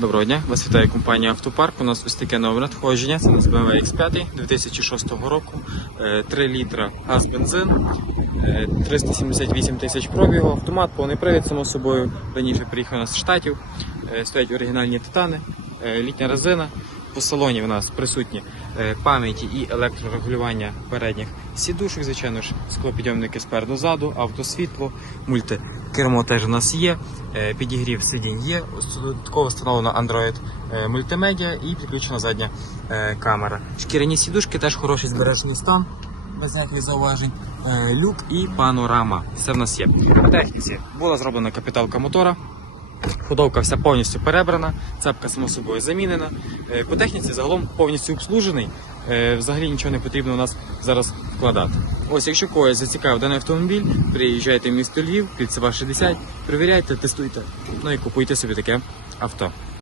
Доброго дня, вас вітає компанія Автопарк. У нас ось таке нове надходження. Це у нас BMW X5 2006 року. Е, 3 літра газ бензин, е, 378 тисяч пробігу, автомат, повний привід, само собою. Раніше приїхав нас з штатів. Е, Стоять оригінальні титани, е, літня резина. По салоні у нас присутні е, пам'яті і електрорегулювання передніх сідушок, звичайно ж, склопідйомники спереду ззаду, автосвітло, мультикермо теж у нас є, е, підігрів сидінь є, додатково встановлено Android е, мультимедіа і підключена задня камера. Шкіряні сідушки теж хороший збережений стан. Без ніяких зауважень, люк і панорама. Все в нас є. По техніці була зроблена капіталка мотора. Ходовка вся повністю перебрана, цепка само собою замінена. Е, По техніці загалом повністю обслужений. Е, Взагалі нічого не потрібно у нас зараз вкладати. Ось, якщо когось зацікавив даний автомобіль, приїжджайте в місто Львів, під 60, перевіряйте, тестуйте, ну і купуйте собі таке авто.